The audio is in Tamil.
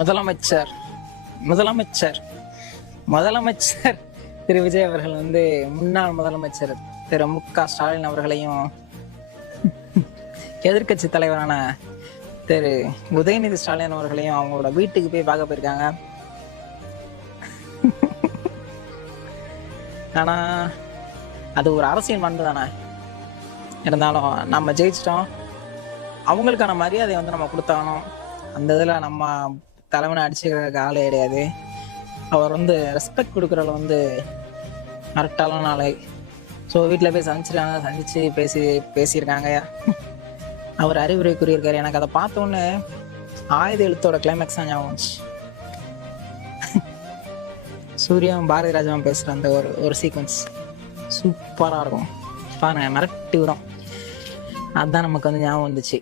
முதலமைச்சர் முதலமைச்சர் முதலமைச்சர் திரு விஜய் அவர்கள் வந்து முன்னாள் முதலமைச்சர் திரு மு.க.ஸ்டாலின் அவர்களையும் எதிர்க்கட்சி தலைவரான திரு உதயநிதி ஸ்டாலின் அவர்களையும் அவங்களோட வீட்டுக்கு போய் பார்க்க போயிருக்காங்க. ஆனா அது ஒரு அரசியல் மண்டு தானே. இருந்தாலும் நம்ம ஜெயிச்சிட்டோம், அவங்களுக்கான மரியாதையை வந்து நம்ம கொடுத்தாகணும். அந்த இதில் நம்ம தலைவனை அடிச்சுக்கிறதுக்கு ஆளே கிடையாது. அவர் வந்து ரெஸ்பெக்ட் கொடுக்குறதுல வந்து கரெக்டான ஆளு. ஸோ வீட்டில் போய் சந்திச்சு பேசியிருக்காங்க. அவர் அறிவுரை கூறியிருக்காரு. எனக்கு அதை பார்த்தோன்னே ஆயுத எழுத்தோட கிளைமேக்ஸ் தான் ஞாபகம் வந்துச்சு. சூர்யாவும் பாரதி ராஜாவும் பேசுகிற அந்த ஒரு சீக்வன்ஸ் சூப்பராக இருக்கும் பாருங்க, மிரட்டி வரும். அதுதான் நமக்கு வந்து ஞாபகம் வந்துச்சு.